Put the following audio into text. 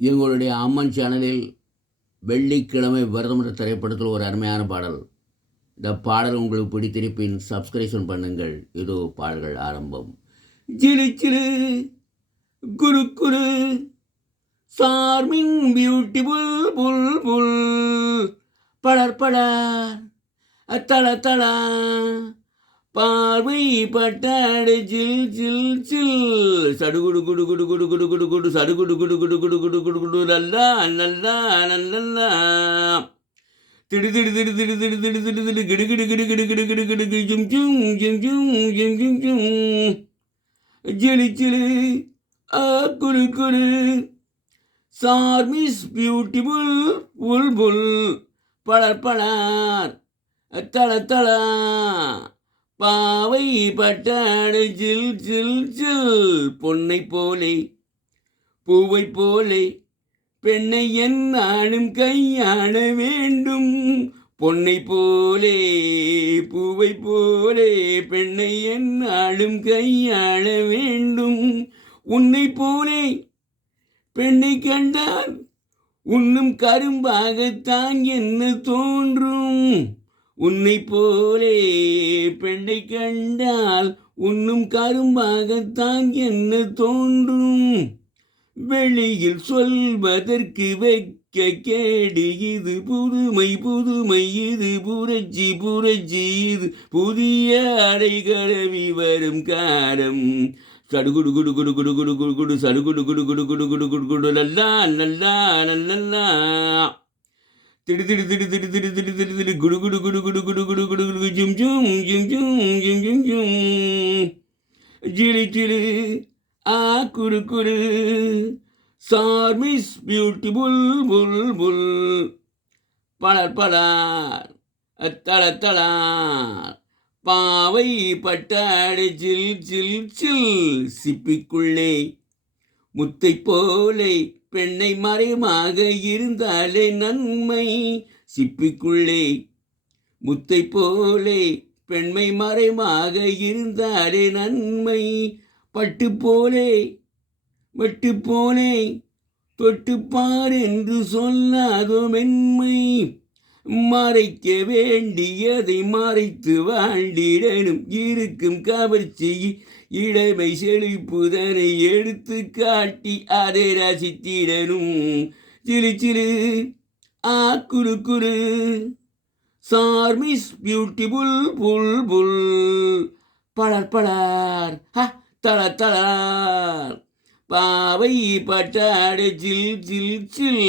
எங்களுடைய அம்மன் சேனலில் வெள்ளிக்கிழமை விரதம் என்ற திரைப்படத்தில் ஒரு அருமையான பாடல். இந்த பாடல் உங்களுக்கு பிடித்திருப்பின் சப்ஸ்கிரிப்ஷன் பண்ணுங்கள். இதோ பாடல்கள் ஆரம்பம். சிலு சிலு குரு குரு சார்மின் பியூட்டிஃபுல் புல் புல் படர் படர் தள தள பார்வை பட்டாடு ஜில் ஜில் ஜில் சடுகுடு குடு குடு குடு குடு குடு குடு சடுகுடு குடு குடு குடு குடு குடு குடு நல்லா நல்லா நல்லா திடு திடு திடு திடு திடு திடு திடு திடு கிடு கிடு கிடு கிடு கிடு கிடு கிடு கிடு ஜும் ஜும் ஜும் ஜும் ஜும் ஜும் ஜும் ஜிலி ஜிலி குடு குடு சார் மிஸ் பியூட்டிஃபுல் புல் புல் படர் படர் தள தள பாவை பட்டாடு ஜில் ஜில் ஜில் பொன்னை போலே பூவை போலே பெண்ணை என்னாலும் கையாள வேண்டும். பொன்னை போலே பூவை போலே பெண்ணை என்னாலும் கையாள வேண்டும். உன்னை போலே பெண்ணை கண்டால் உன்னும் கரும்பாகத்தான் என்ன தோன்றும். உன்னை போலே பெண்ணை கண்டால் உன்னும் கரும்பாகத்தான் என்ன தோன்றும். வெளியில் சொல்வதற்கு வைக்க கேடு இது புதுமை புதுமை இது புரட்சி புரட்சி இது புதிய அடைகரவி வரும் காலம். சடுகுடு குடு குடு குடு குடு குடு குடு சடுகுடு குடு குடு குடு குடு குடு குடு நல்லா நல்லா நல்லா திடு திடு திடு திடு திடு திடு திடு திடு குடு குடு குடு குடு குடு குடு குடு குடு ஜும் ஜும் ஜும் ஜும் ஜும் ஜும் ஜும் ஜிலி ஜிலி குடு குடு சார் மிஸ் பியூட்டிஃபுல் புல் புல் படர் படர் தள தள பாவை பட்டாடு ஜில் ஜில் ஜில் சிப்பிக்குள்ளே முத்தை போலே பெண்ணை மறைமாக இருந்தாலே நன்மை. சிப்பிக்குள்ளே முத்தை போலே பெண்மை மறைமாக இருந்தாலே நன்மை. பட்டு போலே மட்டு போலே தொட்டுப்பார் என்று சொல்லாதோ மென்மை. மறைக்க வேண்டியதை மறைத்து வாழ்ந்திடனும் இருக்கும் கவர்ச்சி இளமை செழிப்புதனை எடுத்து காட்டி அதை ரசித்திடனும். சிலு சிலு குரு குரு சார் மிஸ் பியூட்டிஃபுல் புல் புல் படர் படர் தள தள பாவை பட்டாடு ஜில் ஜில் ஜில்.